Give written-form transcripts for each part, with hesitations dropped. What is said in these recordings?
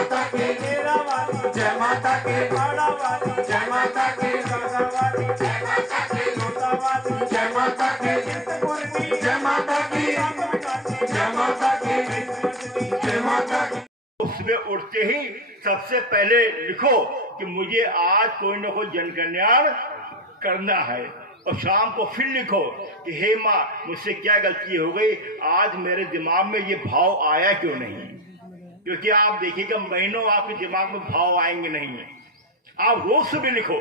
माता की, मेरा वाली, जय माता की, बड़ा वाली, जय माता की, दादा वाली, जय माता की, छोटा वाली, जय माता की, चिंतपूर्णी, जय माता की, जय माता की, जय माता की। सुबह उठते ही सबसे पहले लिखो कि मुझे आज कोई ना कोई जन कल्याण करना है, और शाम को फिर लिखो कि हे माँ मुझसे क्या गलती हो गई, आज मेरे दिमाग में ये भाव आया क्यों नहीं। क्योंकि आप देखिएगा महीनों आपके दिमाग में भाव आएंगे नहीं। आप रोज सुबह लिखो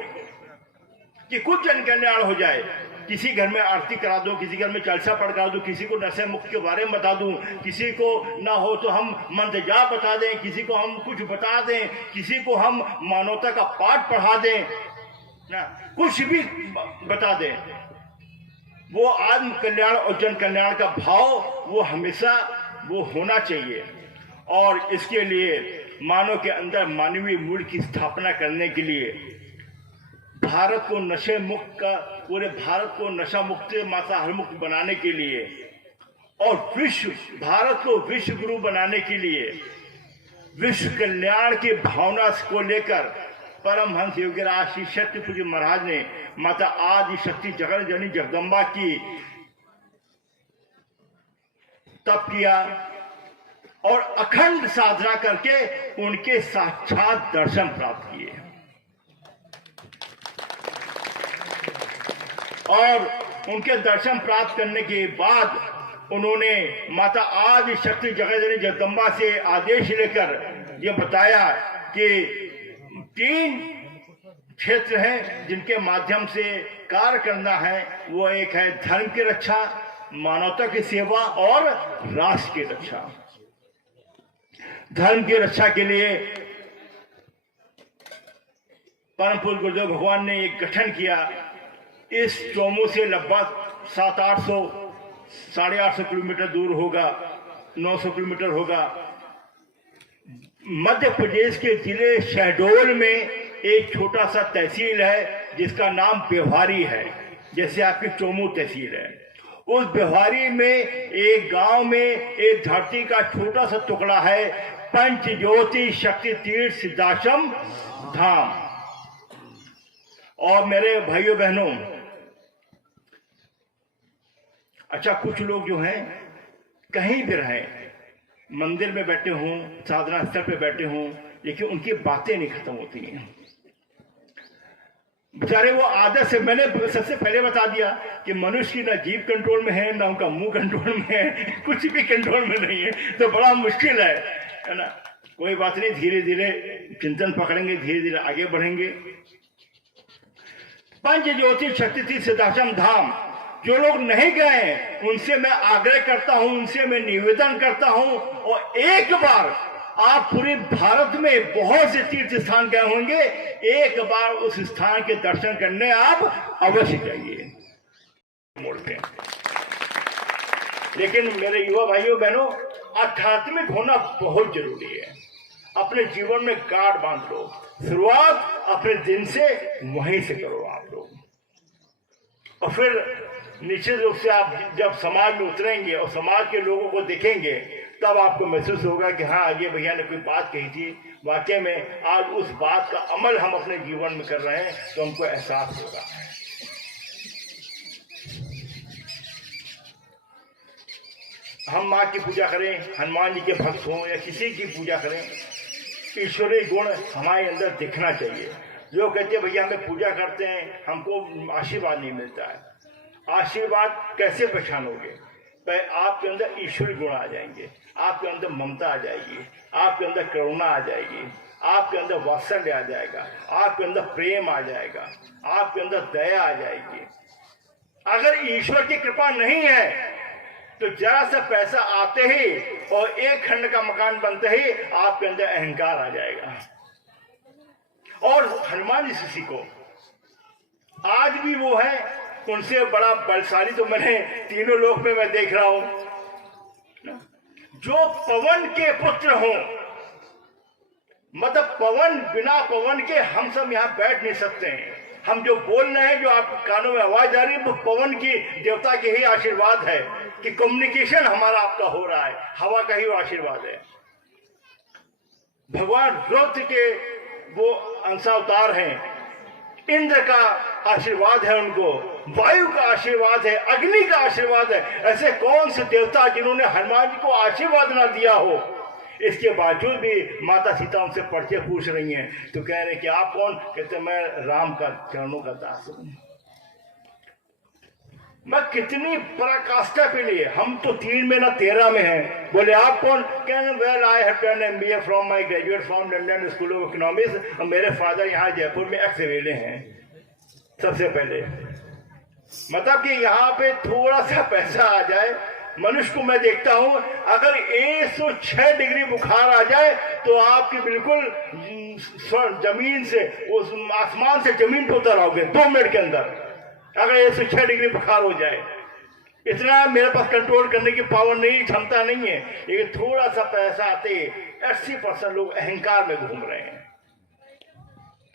कि कुछ जन कल्याण हो जाए, किसी घर में आरती करा दूं, किसी घर में चालीसा पढ़ा दूं, किसी को नशे मुक्त के बारे में बता दूं, किसी को ना हो तो हम मंत्र जाप बता दें, किसी को हम कुछ बता दें, किसी को हम मानवता का पाठ पढ़ा दें ना, कुछ भी बता दें। वो आत्म कल्याण और जन कल्याण का भाव वो हमेशा वो होना चाहिए। और इसके लिए मानव के अंदर मानवीय मूल्य की स्थापना करने के लिए भारत को नशे मुक्त का, पूरे भारत को नशा मुक्त मांसाहार मुक्त बनाने के लिए और भारत को विश्व गुरु बनाने के लिए विश्व कल्याण की भावना को लेकर परमहंस योगीराज श्री शक्तिपुरी महाराज ने माता आदि शक्ति जगत जननी जगदम्बा की तप किया और अखंड साधना करके उनके साक्षात दर्शन प्राप्त किए। और उनके दर्शन प्राप्त करने के बाद उन्होंने माता आदि शक्ति जगत जगदम्बा से आदेश लेकर यह बताया कि 3 क्षेत्र हैं जिनके माध्यम से कार्य करना है। वो एक है धर्म की रक्षा, मानवता की सेवा और राष्ट्र की रक्षा। धर्म की रक्षा के लिए परम पूज्य गुरुदेव भगवान ने एक गठन किया। इस चोमू से लगभग 700-800 850 किलोमीटर दूर होगा, 900 किलोमीटर होगा, मध्य प्रदेश के जिले शहडोल में एक छोटा सा तहसील है जिसका नाम बेवारी है, जैसे आपकी चोमू तहसील है। उस बेवारी में एक गांव में एक धरती का छोटा सा टुकड़ा है, पंच ज्योति शक्ति तीर्थ सिद्धाश्रम धाम। और मेरे भाइयों बहनों, अच्छा कुछ लोग जो हैं कहीं भी रहें, मंदिर में बैठे हों, साधना स्थल पे बैठे हों, लेकिन उनकी बातें नहीं खत्म होती हैं बेचारे। वो आदत से, मैंने सबसे पहले बता दिया कि मनुष्य की ना जीभ कंट्रोल में है, ना उनका मुंह कंट्रोल में है, कुछ भी कंट्रोल में नहीं है, तो बड़ा मुश्किल है ना। कोई बात नहीं, धीरे धीरे चिंतन पकड़ेंगे, धीरे धीरे आगे बढ़ेंगे। पंच ज्योति शक्ति तीर्थ सिद्धाश्रम धाम, जो लोग नहीं गए उनसे मैं आग्रह करता हूं, उनसे मैं निवेदन करता हूं, और एक बार आप पूरे भारत में बहुत से तीर्थ स्थान गए होंगे, एक बार उस स्थान के दर्शन करने आप अवश्य जाइए। मोड़ते हैं, लेकिन मेरे युवा भाइयों बहनों, आध्यात्मिक होना बहुत जरूरी है। अपने जीवन में गाढ़ बांध लो, शुरुआत अपने दिन से वहीं से करो आप लोग, और फिर निश्चित रूप से आप जब समाज में उतरेंगे और समाज के लोगों को देखेंगे, तब आपको महसूस होगा कि हाँ, ये भैया ने कोई बात कही थी, वाकई में आज उस बात का अमल हम अपने जीवन में कर रहे हैं, तो हमको एहसास होगा। हम माँ की पूजा करें, हनुमान जी के भक्त हों या किसी की पूजा करें, ईश्वरीय गुण हमारे अंदर दिखना चाहिए। लोग कहते हैं भैया हमें पूजा करते हैं, हमको आशीर्वाद नहीं मिलता है। आशीर्वाद कैसे पहचानोगे? आपके अंदर ईश्वरी गुण आ जाएंगे, आपके अंदर ममता आ जाएगी, आपके अंदर करुणा आ जाएगी, आपके अंदर वात्सल्य आ जाएगा, आपके अंदर प्रेम आ जाएगा, आपके अंदर दया आ जाएगी। अगर ईश्वर की कृपा नहीं है तो जरा सा पैसा आते ही और एक खंड का मकान बनते ही आपके अंदर अहंकार आ जाएगा। और हनुमान जी किसी को आज भी वो है, उनसे बड़ा बलशाली तो मैंने तीनों लोक में मैं देख रहा हूं, जो पवन के पुत्र हों। मतलब पवन, बिना पवन के हम सब यहां बैठ नहीं सकते हैं। हम जो बोल रहे हैं, जो आपके कानों में आवाज आ रही है, वो पवन की देवता के ही आशीर्वाद है कि कम्युनिकेशन हमारा आपका हो रहा है, हवा का ही आशीर्वाद है। भगवान रुद्र के वो अंशावतार हैं, इंद्र का आशीर्वाद है उनको, वायु का आशीर्वाद है, अग्नि का आशीर्वाद है। ऐसे कौन से देवता जिन्होंने हनुमान जी को आशीर्वाद ना दिया हो। इसके बावजूद भी माता सीता उनसे परिचय पूछ रही हैं, तो कह रहे कि आप कौन? कहते मैं राम का चरणों का दास हूं। मैं कितनी पराकाष्ठा के लिए, हम तो 3 में ना 13 में हैं। बोले आप कौन? कहने well I have done MBA from my graduate from London school of economics, और मेरे फादर यहाँ जयपुर में एक्स एमएलए हैं। सबसे पहले मतलब कि यहाँ पे थोड़ा सा पैसा आ जाए, मनुष्य को मैं देखता हूं, अगर 106 डिग्री बुखार आ जाए तो आपकी बिल्कुल जमीन से, उस आसमान से जमीन पर उतर आओगे 2 मिनट के अंदर, अगर 106 डिग्री बुखार हो जाए। इतना मेरे पास कंट्रोल करने की पावर नहीं, क्षमता नहीं है। लेकिन थोड़ा सा पैसा आते 80% लोग अहंकार में घूम रहे हैं।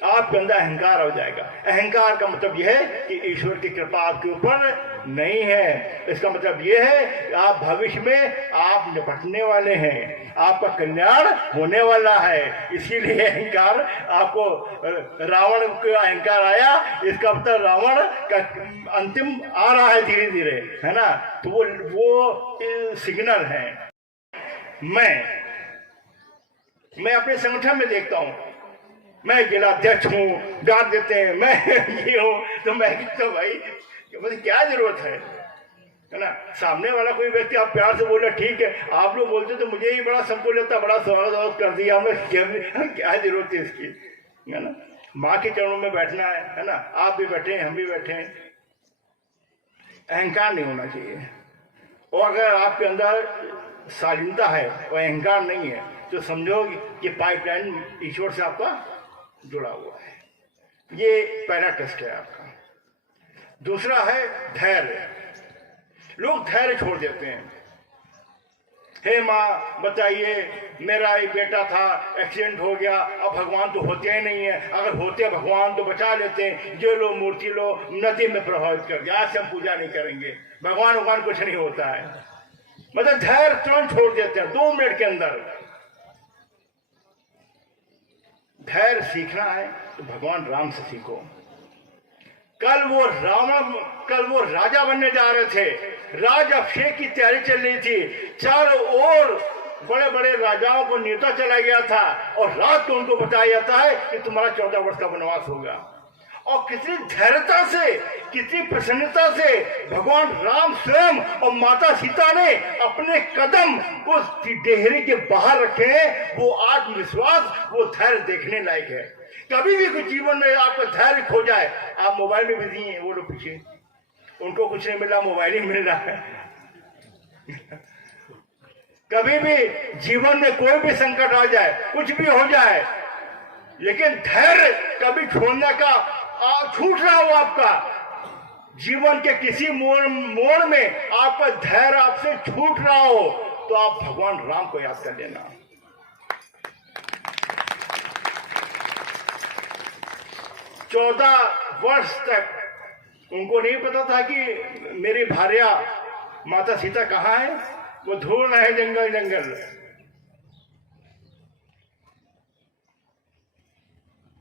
आपके अंदर अहंकार हो जाएगा। अहंकार का मतलब यह है कि ईश्वर की कृपा आपके ऊपर नहीं है। इसका मतलब यह है कि आप भविष्य में आप निपटने वाले हैं, आपका कल्याण होने वाला है। इसीलिए अहंकार आपको, रावण का अहंकार आया, इसका मतलब रावण का अंतिम आ रहा है धीरे धीरे, है ना। तो वो सिग्नल है। मैं अपने संगठन में देखता हूं, मैं जिलाध्यक्ष हूँ, डांट देते हैं, मैं ये हूँ, तो मैं कहता भाई मुझे क्या जरूरत है ना। सामने वाला कोई व्यक्ति आप प्यार से बोले ठीक है, आप लोग बोलते तो मुझे ही बड़ा संकोच लगता, बड़ा स्वागत कर दिया हमने, क्या जरूरत है इसकी, है ना। माँ के चरणों में बैठना है ना। आप भी बैठे हैं, हम भी बैठे हैं। अहंकार नहीं होना चाहिए। और अगर आपके अंदर शालीनता है और अहंकार नहीं है, तो समझो कि पाइपलाइन ईश्वर से आपका जुड़ा हुआ है। ये पहला टेस्ट है आपका। दूसरा है धैर्य। लोग धैर्य छोड़ देते हैं। हे माँ बताइए, मेरा एक बेटा था, एक्सीडेंट हो गया, अब भगवान तो होते ही नहीं है, अगर होते भगवान तो बचा लेते हैं, जो लो मूर्ति लो नदी में प्रभावित कर दिया, आज से हम पूजा नहीं करेंगे, भगवान कुछ नहीं होता है। मतलब धैर्य तुरंत छोड़ देते हैं 2 मिनट के अंदर। धैर्य सीखना है तो भगवान राम से सीखो। कल वो राजा बनने जा रहे थे, राज अभिषेक की तैयारी चल रही थी, चारों ओर बड़े बड़े राजाओं को न्योता चला गया था, और रात को उनको बताया जाता है कि तुम्हारा 14 वर्ष का वनवास होगा। और कितनी धैर्यता से, कितनी प्रसन्नता से भगवान राम स्वयं और माता सीता ने अपने कदम उस डेहरी के बाहर रखे हैं। वो आत्मविश्वास, वो धैर्य देखने लायक है। कभी भी कुछ जीवन में आपका धैर्य खो जाए, आप मोबाइल में बिजी हैं, वो लोग पीछे, उनको कुछ नहीं मिल रहा, मोबाइल ही मिल रहा है। कभी भी जीवन में कोई भी संकट आ जाए, कुछ भी हो जाए, लेकिन धैर्य कभी छोड़ने का, छूट रहा हो आपका जीवन के किसी मोड़ में आपका धैर्य आपसे छूट रहा हो, तो आप भगवान राम को याद कर लेना। चौदह वर्ष तक उनको नहीं पता था कि मेरी भार्या माता सीता कहाँ है। वो ढूंढ रहे हैं जंगल जंगल।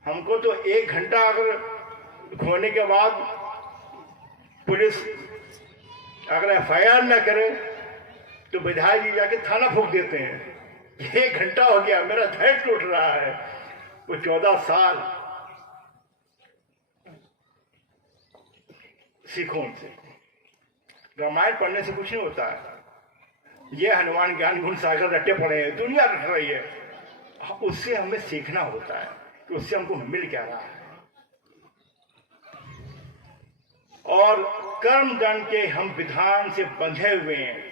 हमको तो 1 घंटा अगर खोने के बाद पुलिस अगर FIR न करे तो विधायक जी जाके थाना फूंक देते हैं। 1 घंटा हो गया, मेरा धैर्य टूट रहा है। वो 14 साल सीखो उनसे। रामायण पढ़ने से कुछ नहीं होता है। ये हनुमान ज्ञान गुण सागर रटे पड़े हैं, दुनिया रट रही है। उससे हमें सीखना होता है कि उससे हमको मिल क्या रहा है। और कर्म दंड के हम विधान से बंधे हुए हैं।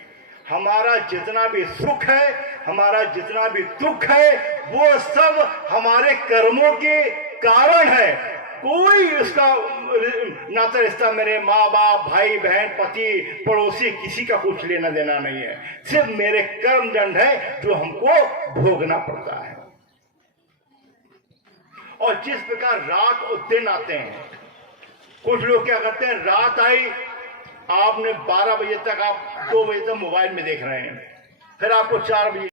हमारा जितना भी सुख है, हमारा जितना भी दुख है, वो सब हमारे कर्मों के कारण है। कोई उसका नाता रिश्ता मेरे माँ बाप, भाई बहन, पति, पड़ोसी, किसी का कुछ लेना देना नहीं है। सिर्फ मेरे कर्म दंड है जो हमको भोगना पड़ता है। और जिस प्रकार रात और दिन आते हैं, कुछ लोग क्या करते हैं, रात आई, आपने 12 बजे तक, आप 2 बजे तक मोबाइल में देख रहे हैं, फिर आपको 4 बजे